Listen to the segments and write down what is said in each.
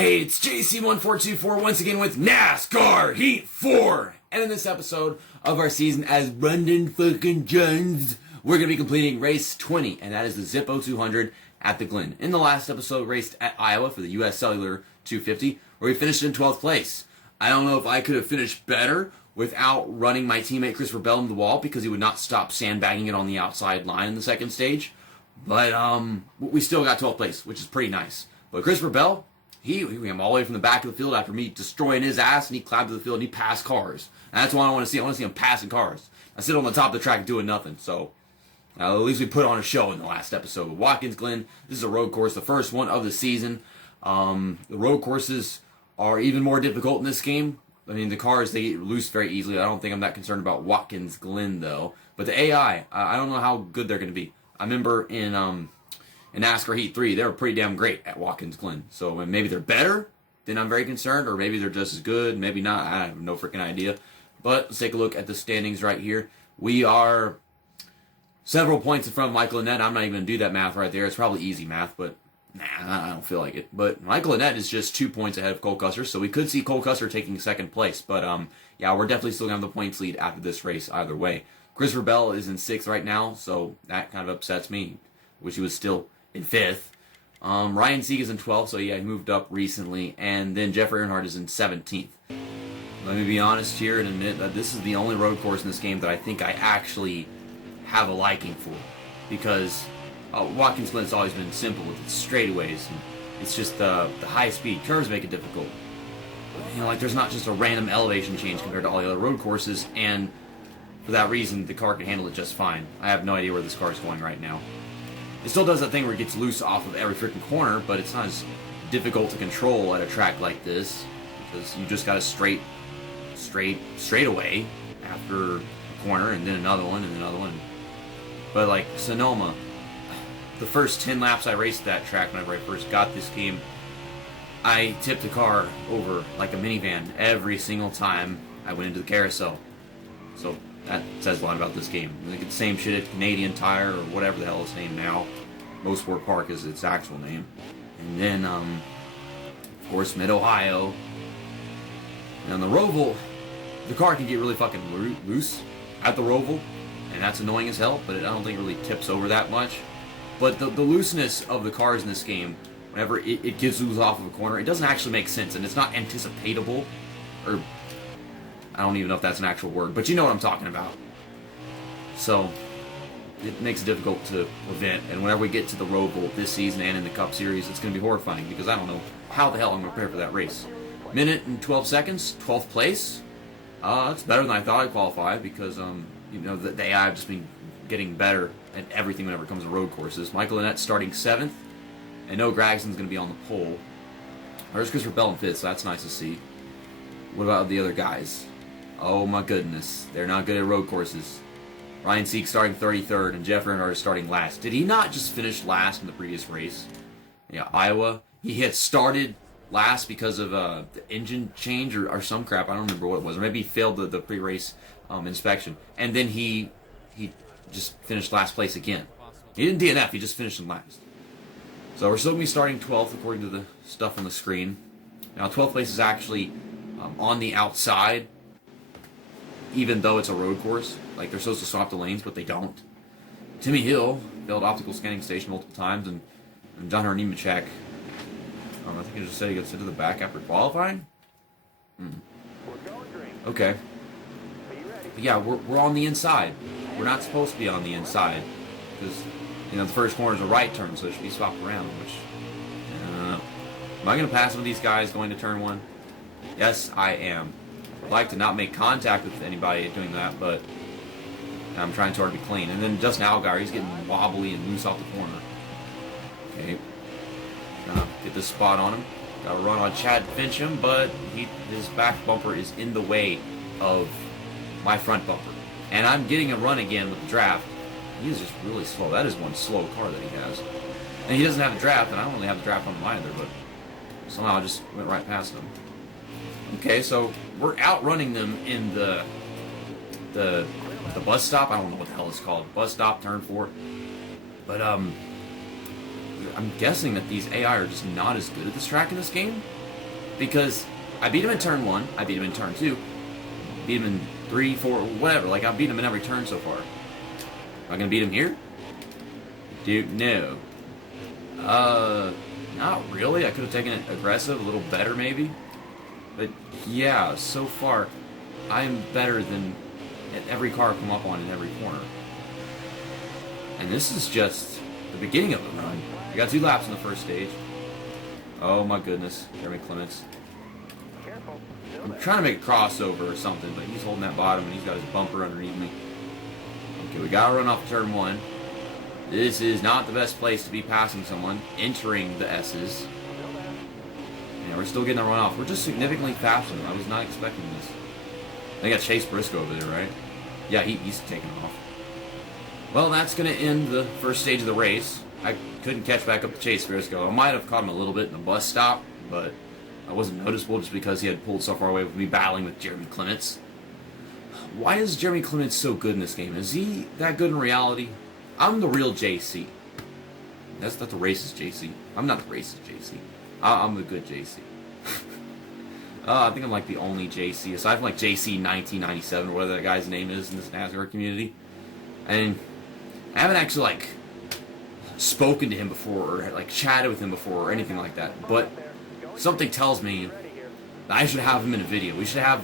Hey, it's JC1424 once again with NASCAR Heat 4. And in this episode of our season as Brendan fucking Jones, we're going to be completing race 20, and that is the Zippo 200 at the Glen. In the last episode, raced at Iowa for the U.S. Cellular 250, where we finished in 12th place. I don't know if I could have finished better without running my teammate Christopher Bell into the wall, because he would not stop sandbagging it on the outside line in the second stage. But we still got 12th place, which is pretty nice. But Christopher Bell, he came all the way from the back of the field after me destroying his ass, and he climbed to the field and he passed cars. And that's what I want to see. I want to see him passing cars. I sit on the top of the track doing nothing. So at least we put on a show in the last episode. Watkins Glen, this is a road course, the first one of the season. The road courses are even more difficult in this game. I mean, the cars, they get loose very easily. I don't think I'm that concerned about Watkins Glen, though. But the AI, I don't know how good they're going to be. I remember in NASCAR Heat 3, they were pretty damn great at Watkins Glen. So maybe they're better, then I'm very concerned, or maybe they're just as good, maybe not. I have no freaking idea. But let's take a look at the standings right here. We are several points in front of Michael Annett. I'm not even going to do that math right there. It's probably easy math, but nah, I don't feel like it. But Michael Annett is just 2 points ahead of Cole Custer, so we could see Cole Custer taking second place. But yeah, we're definitely still going to have the points lead after this race either way. Christopher Bell is in 6th right now, so that kind of upsets me. Wish he was still in 5th. Ryan Sieg is in 12th, so yeah, he moved up recently. And then Jeffrey Earnhardt is in 17th. Let me be honest here and admit that this is the only road course in this game that I think I actually have a liking for. Because Watkins Glen's always been simple with its straightaways. And it's just the high-speed curves make it difficult. You know, like there's not just a random elevation change compared to all the other road courses, and for that reason, the car can handle it just fine. I have no idea where this car is going right now. It still does that thing where it gets loose off of every freaking corner, but it's not as difficult to control at a track like this, because you just got a straight away after a corner, and then another one, and another one. But like Sonoma, the first 10 laps I raced that track whenever I first got this game, I tipped the car over like a minivan every single time I went into the carousel. So that says a lot about this game. They get the same shit at Canadian Tire or whatever the hell it's named now. Motorsport Park is its actual name. And then, of course, Mid-Ohio. And on the Roval, the car can get really fucking loose at the Roval, and that's annoying as hell, but I don't think it really tips over that much. But the looseness of the cars in this game, whenever it gives loose off of a corner, it doesn't actually make sense, and it's not anticipatable, or I don't even know if that's an actual word, but you know what I'm talking about. So it makes it difficult to prevent, and whenever we get to the Roval this season and in the Cup Series, it's going to be horrifying, because I don't know how the hell I'm going to prepare for that race. Minute and 12 seconds, 12th place. It's better than I thought I'd qualify, because you know, the AI have just been getting better at everything whenever it comes to road courses. Michael Annett starting 7th, and Noah Gragson's going to be on the pole. There's Christopher Bell in 5th, so that's nice to see. What about the other guys? Oh my goodness, they're not good at road courses. Ryan Sieg starting 33rd, and Jeff Earnhardt is starting last. Did he not just finish last in the previous race? Yeah, Iowa. He had started last because of the engine change or some crap. I don't remember what it was. Or maybe he failed the pre-race inspection. And then he just finished last place again. He didn't DNF, he just finished in last. So we're still going to be starting 12th according to the stuff on the screen. Now 12th place is actually on the outside, even though it's a road course. Like, they're supposed to swap the lanes, but they don't. Timmy Hill failed optical scanning station multiple times, and John Nemechek, I think he just said he got sent to the back after qualifying? Okay. But yeah, we're on the inside. We're not supposed to be on the inside, because, you know, the first corner is a right turn, so it should be swapped around, which, am I going to pass some of these guys going to turn 1? Yes, I am. I'd like to not make contact with anybody doing that, but I'm trying too hard to be clean. And then Justin Allgaier, he's getting wobbly and loose off the corner. Okay. Gonna get this spot on him. Gotta run on Chad Fincham, but his back bumper is in the way of my front bumper. And I'm getting a run again with the draft. He is just really slow. That is one slow car that he has. And he doesn't have a draft, and I don't really have a draft on him either, but somehow I just went right past him. Okay, so we're outrunning them in the bus stop. I don't know what the hell it's called. Bus stop, turn 4. But I'm guessing that these AI are just not as good at this track in this game. because I beat him in turn 1, I beat him in turn 2, beat him in 3, 4, whatever. Like, I've beat him in every turn so far. Am I gonna beat him here? Dude, no. Not really. I could have taken it aggressive, a little better maybe. But yeah, so far, I'm better than every car I come up on in every corner. And this is just the beginning of the run. We got 2 laps in the first stage. Oh my goodness, Jeremy Clements. I'm trying to make a crossover or something, but he's holding that bottom and he's got his bumper underneath me. Okay, we gotta run off turn 1. This is not the best place to be passing someone, entering the S's. Yeah, we're still getting a run off. We're just significantly faster. I was not expecting this. I got Chase Briscoe over there, right? Yeah, he's taking off. Well, that's going to end the first stage of the race. I couldn't catch back up to Chase Briscoe. I might have caught him a little bit in the bus stop, but I wasn't noticeable just because he had pulled so far away with me battling with Jeremy Clements. Why is Jeremy Clements so good in this game? Is he that good in reality? I'm the real JC. That's not the racist JC. I'm not the racist JC. I'm the good JC. I think I'm like the only JC, aside from like JC 1997 or whatever that guy's name is in this NASCAR community. And I haven't actually like spoken to him before or like chatted with him before or anything like that. But something tells me that I should have him in a video. We should have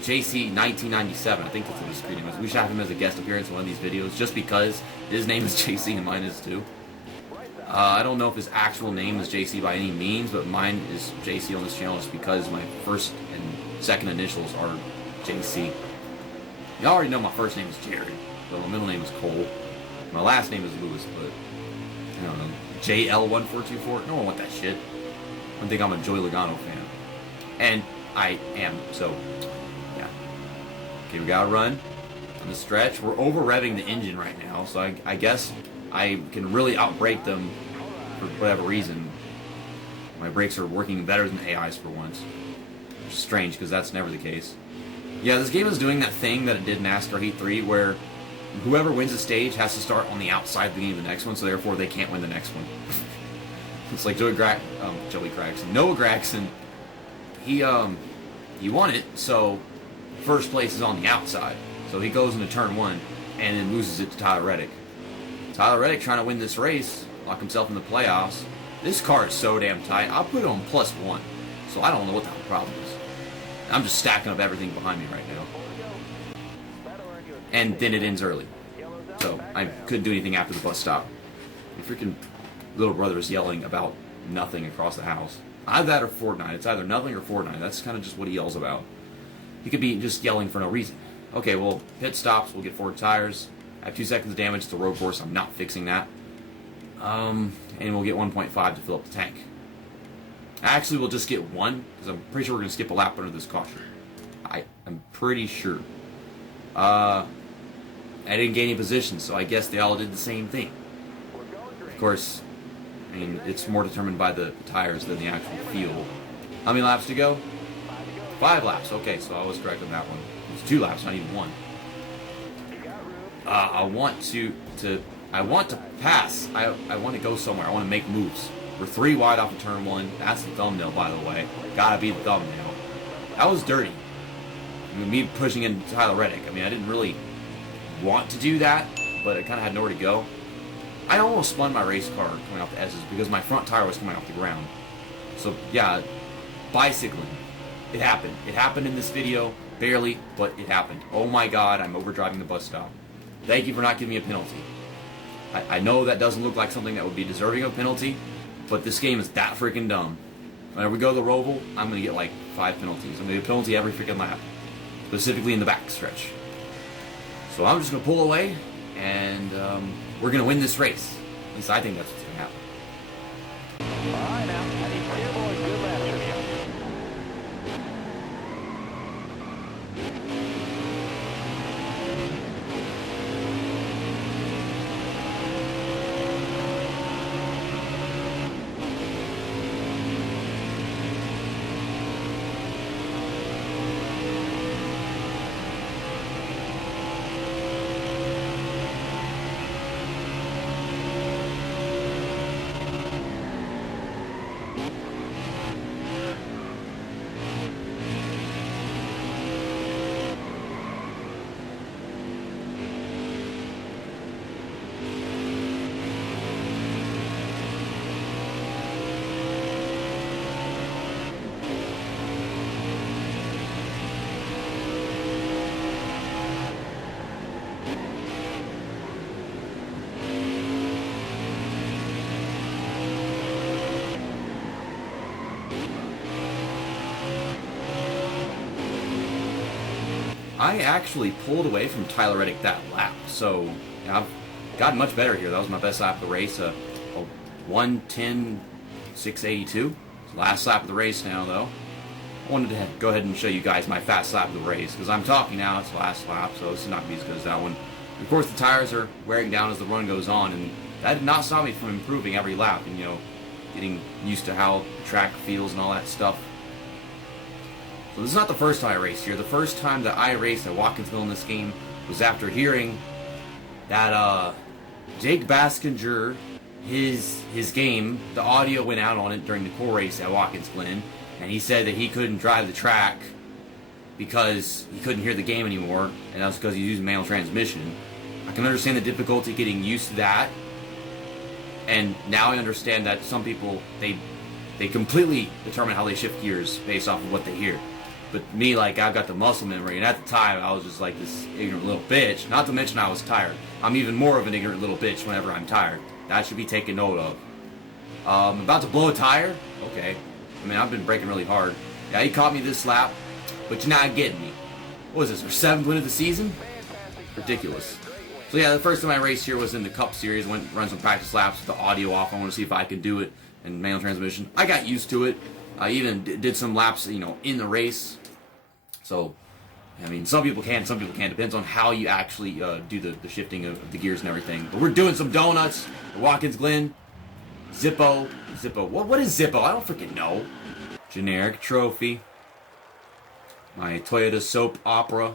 JC 1997. I think that's what his screen name is. We should have him as a guest appearance in one of these videos just because his name is JC and mine is too. I don't know if his actual name is JC by any means, but mine is JC on this channel just because my first and second initials are JC. You already know my first name is Jared, but my middle name is Cole. My last name is Lewis, but I don't know. JL1424? No one want that shit. I think I'm a Joey Logano fan. And I am, so yeah. Okay, we gotta run on the stretch. We're over-revving the engine right now, so I guess I can really outbrake them for whatever reason. My brakes are working better than AI's for once. Which is strange, because that's never the case. Yeah, this game is doing that thing that it did in NASCAR Heat 3, where whoever wins a stage has to start on the outside of the beginning of the next one, so therefore they can't win the next one. It's like Noah Gragson, he won it, so first place is on the outside. So he goes into turn 1, and then loses it to Tyler Reddick. Tyler Reddick trying to win this race, lock himself in the playoffs. This car is so damn tight. I'll put it on +1, so I don't know what the problem is. I'm just stacking up everything behind me right now. And then it ends early. So I couldn't do anything after the bus stop. My freaking little brother is yelling about nothing across the house. Either that or Fortnite. It's either nothing or Fortnite. That's kind of just what he yells about. He could be just yelling for no reason. Okay, well, pit stops. We'll get 4 tires. I have 2 seconds of damage to the road course. I'm not fixing that. And we'll get 1.5 to fill up the tank. Actually, we'll just get 1, because I'm pretty sure we're going to skip a lap under this caution. I'm pretty sure. I didn't gain any position, so I guess they all did the same thing. Of course, I mean, it's more determined by the tires than the actual field. How many laps to go? 5 laps. Okay, so I was correct on that one. It's 2 laps, not even 1. I want to pass. I want to go somewhere. I want to make moves. We're 3 wide off of turn 1. That's the thumbnail, by the way. Gotta be the thumbnail. That was dirty. I mean, me pushing in Tyler Reddick. I mean, I didn't really want to do that, but it kind of had nowhere to go. I almost spun my race car coming off the S's because my front tire was coming off the ground. So, yeah, bicycling. It happened. It happened in this video. Barely, but it happened. Oh my god, I'm overdriving the bus stop. Thank you for not giving me a penalty. I know that doesn't look like something that would be deserving of a penalty, but this game is that freaking dumb. Whenever we go to the Roval, I'm going to get like 5 penalties. I'm going to get a penalty every freaking lap. Specifically in the back stretch. So I'm just going to pull away, and we're going to win this race. At least I think that's what's going to happen. Alright now, I need 2 more good laps from you. I actually pulled away from Tyler Reddick that lap. So I've gotten much better here. That was my best lap of the race. A 1:10.682. Last lap of the race now, though. I wanted to go ahead and show you guys my fast lap of the race, because I'm talking now, it's the last lap, so this is not going to be as good as that one. Of course, the tires are wearing down as the run goes on, and that did not stop me from improving every lap, and, getting used to how the track feels and all that stuff. So this is not the first time I raced here. The first time that I raced at Watkinsville in this game was after hearing that Jake Baskinger, his game, the audio went out on it during the core race at Watkins Glen, and he said that he couldn't drive the track because he couldn't hear the game anymore, and that was because he's using manual transmission. I can understand the difficulty getting used to that, and now I understand that some people, they completely determine how they shift gears based off of what they hear. But me, I've got the muscle memory, and at the time, I was just like this ignorant little bitch. Not to mention I was tired. I'm even more of an ignorant little bitch whenever I'm tired. That should be taken note of. About to blow a tire? Okay. I've been braking really hard. Yeah, he caught me this lap, but you're not getting me. What was this, our 7th win of the season? Ridiculous. So yeah, the first time I raced here was in the Cup Series. Went run some practice laps with the audio off. I want to see if I could do it in manual transmission. I got used to it. I even did some laps, in the race. So, some people can, some people can't. Depends on how you actually do the shifting of the gears and everything. But we're doing some donuts. Watkins Glen. Zippo. What is Zippo? I don't freaking know. Generic trophy. My Toyota soap opera.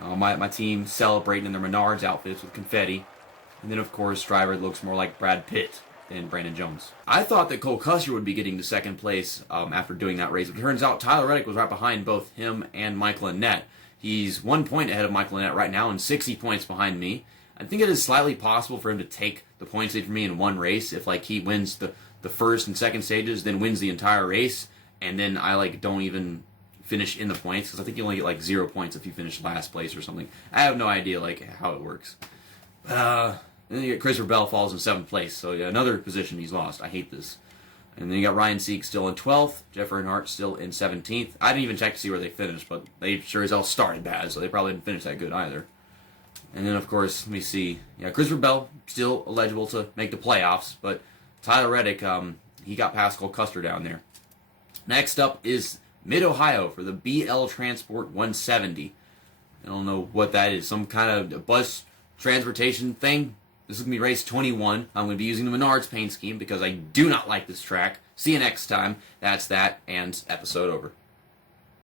My team celebrating in their Menards outfits with confetti. And then, of course, driver looks more like Brad Pitt than Brandon Jones. I thought that Cole Custer would be getting to second place after doing that race. But it turns out Tyler Reddick was right behind both him and Michael Annett. He's 1 point ahead of Michael Annett right now and 60 points behind me. I think it is slightly possible for him to take the points lead from me in one race if he wins the first and second stages, then wins the entire race, and then I don't even finish in the points, because I think you only get 0 points if you finish last place or something. I have no idea how it works. And then you get Christopher Bell falls in 7th place, so yeah, another position he's lost. I hate this. And then you got Ryan Sieg still in 12th, Jeff Earnhardt still in 17th. I didn't even check to see where they finished, but they sure as hell started bad, so they probably didn't finish that good either. And then, of course, let me see. Yeah, Christopher Bell still eligible to make the playoffs, but Tyler Reddick, he got past Cole Custer down there. Next up is Mid-Ohio for the BL Transport 170. I don't know what that is. Some kind of bus transportation thing. This is going to be race 21. I'm going to be using the Menards paint scheme because I do not like this track. See you next time. That's that, and episode over.